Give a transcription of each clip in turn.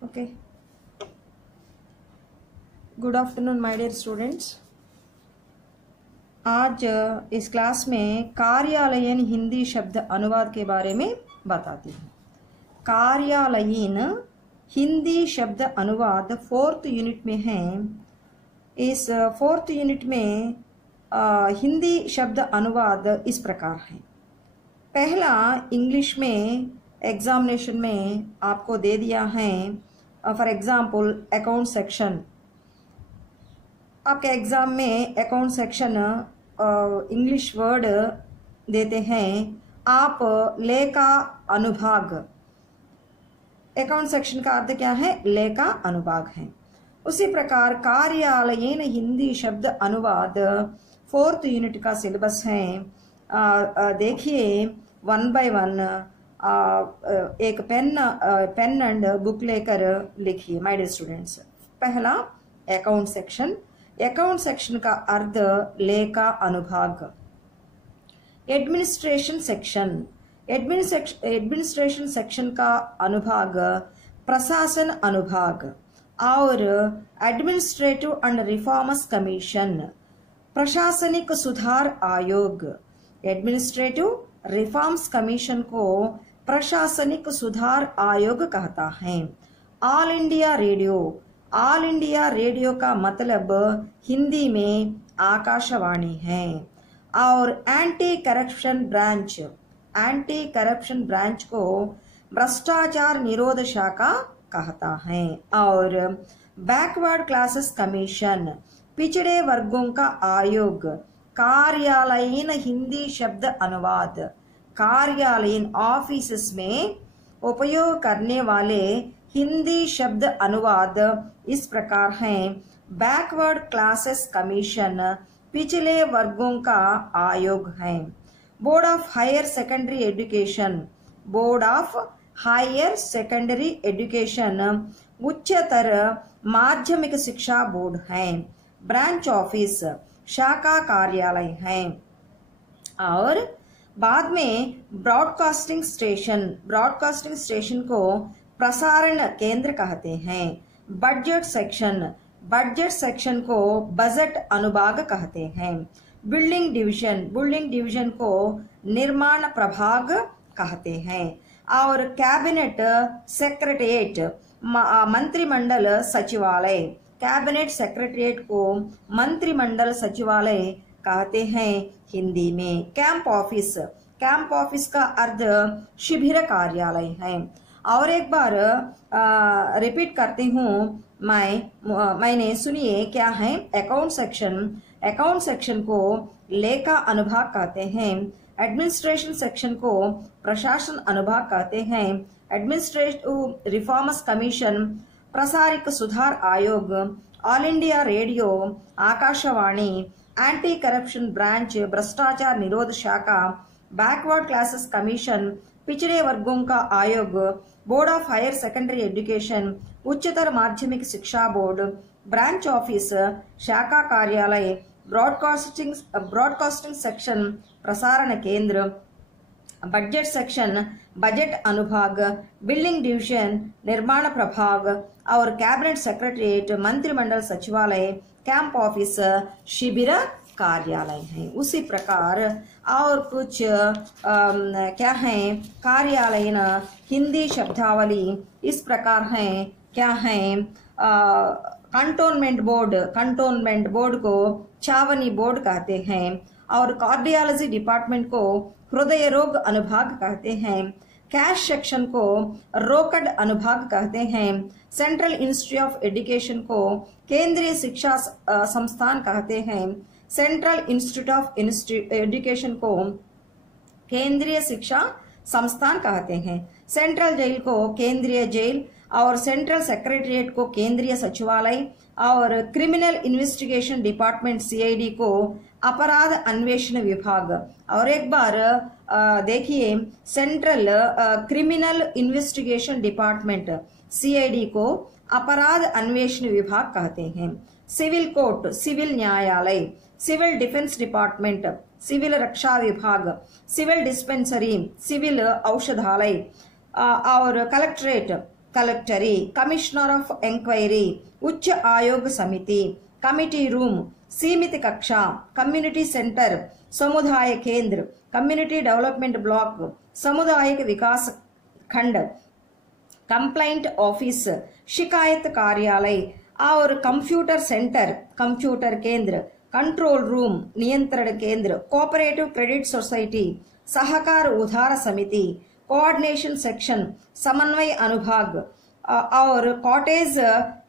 Okay, good afternoon my dear students. आज इस class में कार्यालयीन हिंदी शब्द अनुवाद के बारे में बताती हूँ। कार्यालयीन हिंदी शब्द अनुवाद 4th यूनिट में है। इस 4th यूनिट में हिंदी शब्द अनुवाद इस प्रकार है। पहला इंग्लिश में एग्जामिनेशन में आपको दे दिया है। फॉर एग्जाम्पल अकाउंट सेक्शन, आपके एग्जाम में अकाउंट सेक्शन इंग्लिश वर्ड देते हैं। आप लेखा अनुभाग, अकाउंट सेक्शन का अर्थ क्या है? लेखा अनुभाग है। उसी प्रकार कार्यालयीन हिंदी शब्द अनुवाद 4th यूनिट का सिलेबस है। देखिए 1 by 1 एक पेन एंड बुक लेकर लिखिए माय डियर स्टूडेंट्स। पहला अकाउंट सेक्शन, अकाउंट सेक्शन का अर्थ लेखा अनुभाग। एडमिनिस्ट्रेशन सेक्शन, एडमिनिस्ट्रेशन सेक्शन का अनुभाग प्रशासन अनुभाग। और एडमिनिस्ट्रेटिव एंड रिफॉर्म्स कमीशन, प्रशासनिक सुधार आयोग। एडमिनिस्ट्रेटिव रिफॉर्म्स कमीशन को प्रशासनिक सुधार आयोग कहता है। All India radio, all India radio का मतलब हिंदी में आकाशवाणी है। और anti corruption branch, anti corruption branch को भ्रष्टाचार निरोध शाखा कहता है। और बैकवर्ड क्लासेस कमीशन, पिछड़े वर्गों का आयोग। कार्यालयीन हिंदी शब्द अनुवाद, कार्यालयीन ऑफिस में उपयोग करने वाले हिंदी शब्द अनुवाद इस प्रकार हैं। बैकवर्ड क्लासेस कमीशन पिछले वर्गों का आयोग है। Board of Higher Secondary Education, Board of Higher Secondary Education उच्चतर माध्यमिक शिक्षा बोर्ड है। ब्रांच ऑफिस शाखा कार्यालय है। और बाद में ब्रॉडकास्टिंग स्टेशन, ब्रॉडकास्टिंग स्टेशन को प्रसारण केंद्र कहते हैं। बजट सेक्शन, बजट सेक्शन को बजट अनुभाग कहते हैं। बिल्डिंग डिवीजन, बिल्डिंग डिवीजन को निर्माण प्रभाग कहते हैं। और कैबिनेट सेक्रेटेरिएट, मंत्रिमंडल सचिवालय, कैबिनेट सेक्रेटेरिएट को मंत्रिमंडल सचिवालय कहते हैं हिंदी में। कैंप ऑफिस, कैंप ऑफिस का अर्थ शिविर कार्यालय है। और एक बार रिपीट करती हूँ मैंने, सुनिए क्या है। अकाउंट सेक्शन, अकाउंट सेक्शन को लेखा अनुभाग कहते हैं। एडमिनिस्ट्रेशन सेक्शन को प्रशासन अनुभाग कहते हैं। एडमिनिस्ट्रेटिव रिफॉर्म्स कमीशन, प्रसारिक सुधार आयोग। All India radio Akashvani. Anti corruption branch भ्रष्टाचार निरोध शाखा। बैकवर्ड क्लासेस कमीशन पिछड़े वर्गों का आयोग। Board of Higher Secondary Education उच्चतर माध्यमिक शिक्षा बोर्ड। ब्रांच ऑफिस शाखा कार्यालय। ब्रॉडकास्टिंग सेक्शन प्रसारण केंद्र। बजट सेक्शन बजट अनुभाग। बिल्डिंग डिवीजन निर्माण प्रभाग। और कैबिनेट सेक्रेटेरिएट मंत्रिमंडल सचिवालय। कैंप ऑफिस शिविर कार्यालय है। उसी प्रकार और कुछ क्या है, कार्यालयीन हिंदी शब्दावली इस प्रकार है। क्या है? कंटोनमेंट बोर्ड, कंटोनमेंट बोर्ड को छावनी बोर्ड कहते हैं। और कार्डियोलॉजी डिपार्टमेंट को हृदय रोग अनुभाग कहते हैं। कैश सेक्शन को रोकड़ अनुभाग कहते हैं। सेंट्रल इंस्टीट्यूट ऑफ एजुकेशन को केंद्रीय शिक्षा संस्थान कहते हैं। सेंट्रल इंस्टीट्यूट ऑफ एजुकेशन को केंद्रीय शिक्षा संस्थान कहते हैं। सेंट्रल जेल को केंद्रीय जेल। और सेंट्रल सेक्रेटेरिएट को केंद्रीय सचिवालय। और क्रिमिनल इन्वेस्टिगेशन डिपार्टमेंट सीआईडी को अपराध अन्वेषण विभाग। और एक बार देखिए, central criminal investigation department CID को अपराध अन्वेषण विभाग कहते हैं। सिविल कोर्ट, सिविल न्यायालय। सिविल डिफेंस डिपार्टमेंट, सिविल रक्षा विभाग। सिविल डिस्पेंसरी, सिविल औषधालय। और कलेक्ट्रेट, कलेक्टरी, कमिश्नर ऑफ इंक्वायरी, उच्च आयोग समिति, कमिटी रूम, सीमित कक्षा, कम्युनिटी सेंटर, समुदाय केंद्र, कम्युनिटी डेवलपमेंट ब्लॉक, सामुदायिक विकास खंड, कंप्लेंट ऑफिस, शिकायत कार्यालय और कंप्यूटर सेंटर, कंप्यूटर केंद्र, कंट्रोल रूम, नियंत्रण केंद्र, कोऑपरेटिव क्रेडिट सोसाइटी, सहकार उधार समिति, कोऑर्डिनेशन सेक्शन, समन्वय अनुभाग और कॉटेज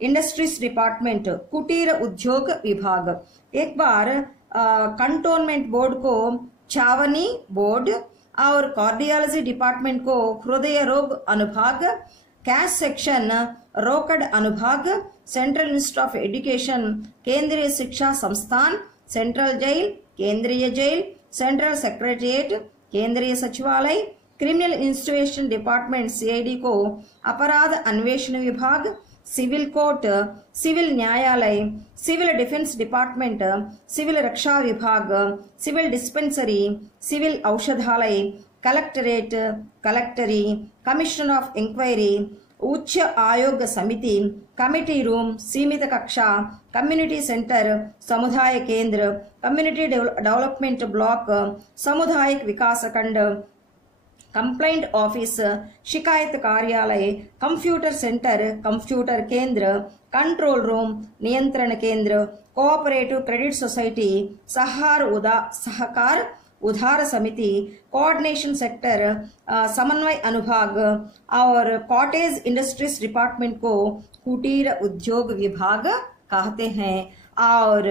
इंडस्ट्रीज डिपार्टमेंट, कुटीर उद्योग विभाग। एक बार कंटोनमेंट बोर्ड को छावनी बोर्ड और कार्डियोलॉजी डिपार्टमेंट को हृदय रोग अनुभाग, कैश सेक्शन रोकड़ अनुभाग, सेंट्रल इंस्टीट्यूट ऑफ एजुकेशन, केंद्रीय शिक्षा संस्थान, सेंट्रल जेल, केंद्रीय जेल, सेंट्रल सेक्रेटरिएट, केंद्रीय सचिवालय, क्रिमिनल इन्वेस्टिगेशन डिपार्टमेंट सीआईडी को अपराध अन्वेषण विभाग, सिविल कोर्ट, सिविल न्यायालय, सिविल डिफेंस डिपार्टमेंट, सिविल रक्षा विभाग, सिविल डिस्पेंसरी, सिविल औषधालय, कलेक्टरेट, कलेक्टरी, कमिश्नर ऑफ इंक्वायरी, उच्च आयोग समिति, कमिटी रूम, सीमित कक्षा, कम्युनिटी सेंटर, समुदाय केंद्र, कम्युनिटी डेवलपमेंट ब्लॉक, सामुदायिक विकास खंड, कंप्लेंट ऑफिस, शिकायत कार्यालय, कंप्यूटर सेंटर, कंप्यूटर केंद्र, कंट्रोल रूम, नियंत्रण केंद्र, कोऑपरेटिव क्रेडिट सोसाइटी, सहकार उधार समिति, कोऑर्डिनेशन सेक्टर, समन्वय अनुभाग और कॉटेज इंडस्ट्रीज डिपार्टमेंट को कुटीर उद्योग विभाग कहते हैं। और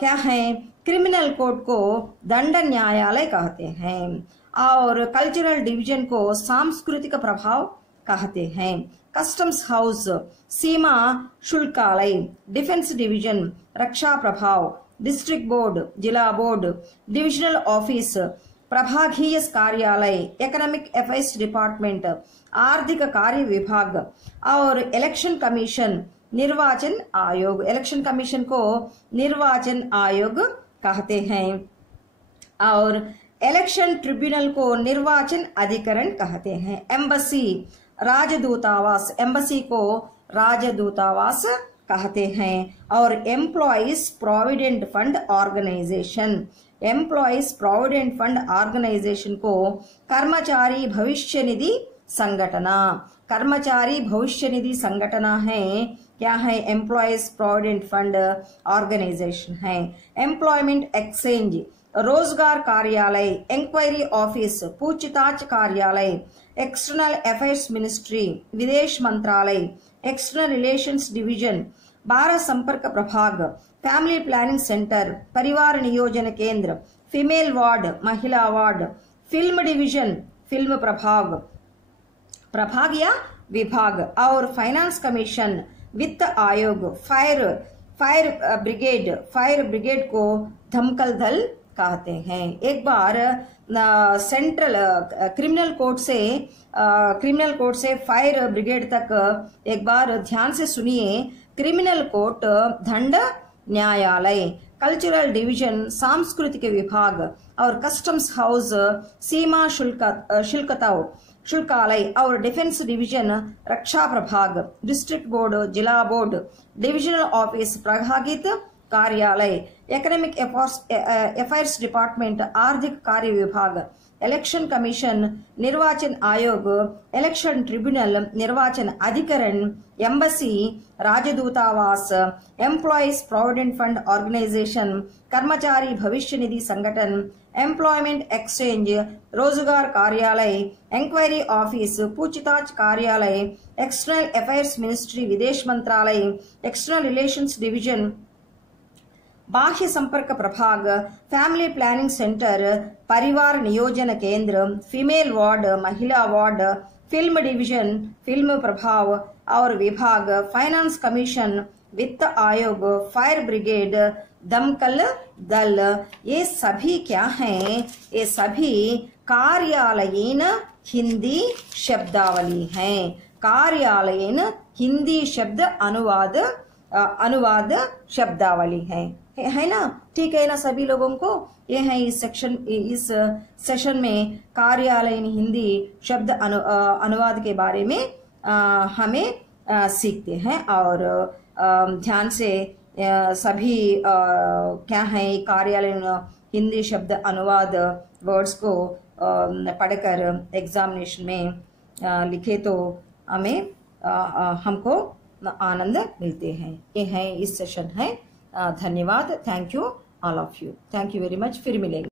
क्या है, क्रिमिनल कोर्ट को दंड न्यायालय कहते हैं और कल्चरल डिवीजन को सांस्कृतिक प्रभाव कहते हैं। कस्टम्स हाउस सीमा शुल्कालय, डिफेंस डिवीजन रक्षा प्रभाव, डिस्ट्रिक्ट बोर्ड, जिला बोर्ड, डिविजनल ऑफिस, प्रभागीय कार्यालय, इकोनॉमिक अफेयर्स डिपार्टमेंट, आर्थिक कार्य विभाग और इलेक्शन कमीशन, निर्वाचन आयोग। इलेक्शन कमीशन को निर्वाचन आयोग कहते हैं और इलेक्शन ट्रिब्यूनल को निर्वाचन अधिकरण कहते हैं। एम्बसी राजदूतावास, एम्बसी को राजदूतावास कहते हैं। और Employees provident fund Organisation, Employees provident fund Organisation को कर्मचारी भविष्य निधि संगठना, कर्मचारी भविष्य निधि संगठना है। क्या है, एम्प्लॉइज प्रोविडेंट फंड ऑर्गेनाइजेशन है। एम्प्लॉयमेंट एक्सचेंज, रोजगार कार्यालय, इंक्वायरी ऑफिस, पूछताछ कार्यालय, एक्सटर्नल अफेयर्स मिनिस्ट्री, विदेश मंत्रालय, एक्सटर्नल रिलेशंस डिवीजन, बारह संपर्क प्रभाग, फैमिली प्लानिंग सेंटर, परिवार नियोजन केंद्र, फीमेल वार्ड, महिला वार्ड, फिल्म डिवीजन, फिल्म प्रभाग या विभाग और फाइनेंस कमीशन, वित्त आयोग, फायर ब्रिगेड को दमकल दल कहते हैं। एक बार सेंट्रल क्रिमिनल कोर्ट से फायर ब्रिगेड तक एक बार ध्यान से सुनिए। क्रिमिनल कोर्ट दंड न्यायालय, कल्चरल डिवीजन सांस्कृतिक विभाग और कस्टम्स हाउस सीमा शुल्कालय और डिफेंस डिवीजन रक्षा प्रभाग, डिस्ट्रिक्ट बोर्ड, जिला बोर्ड, डिविजनल ऑफिस, प्रभागित कार्यालय, इकोनॉमिक अफेयर्स डिपार्टमेंट, आर्थिक कार्य विभाग, इलेक्शन कमीशन, निर्वाचन आयोग, इलेक्शन ट्रिब्यूनल, निर्वाचन अधिकरण, एम्बसी, राजदूतावास, एम्प्लॉइज प्रोविडेंट फंड ऑर्गेनाइजेशन, कर्मचारी भविष्य निधि संगठन, एम्प्लॉयमेंट एक्सचेंज, रोजगार कार्यालय, इंक्वायरी ऑफिस, पूछताछ कार्यालय, एक्सटर्नल अफेयर्स मिनिस्ट्री, विदेश मंत्रालय, एक्सटर्नल रिलेशंस डिवीजन, बाह्य संपर्क प्रभाग, फैमिली प्लानिंग सेंटर, परिवार नियोजन केंद्र, फीमेल वार्ड, महिला वार्ड, फिल्म डिवीजन, फिल्म प्रभाव और विभाग, फाइनेंस कमीशन, वित्त आयोग, फायर ब्रिगेड, दमकल दल, ये सभी क्या हैं? ये सभी कार्यालयीन हिंदी शब्दावली हैं। कार्यालयीन हिंदी शब्द अनुवाद शब्दावली है ना? ठीक है ना सभी लोगों को? ये है इस सेशन में कार्यालयीन हिंदी शब्द अनुवाद के बारे में हमें सीखते हैं। और ध्यान से सभी क्या है कार्यालय हिंदी शब्द अनुवाद वर्ड्स को पढ़कर एग्जामिनेशन में लिखे तो हमें हमको आनंद मिलते हैं। ये है इस सेशन है। धन्यवाद। Thank you all of you. Thank you very much. फिर मिलेंगे।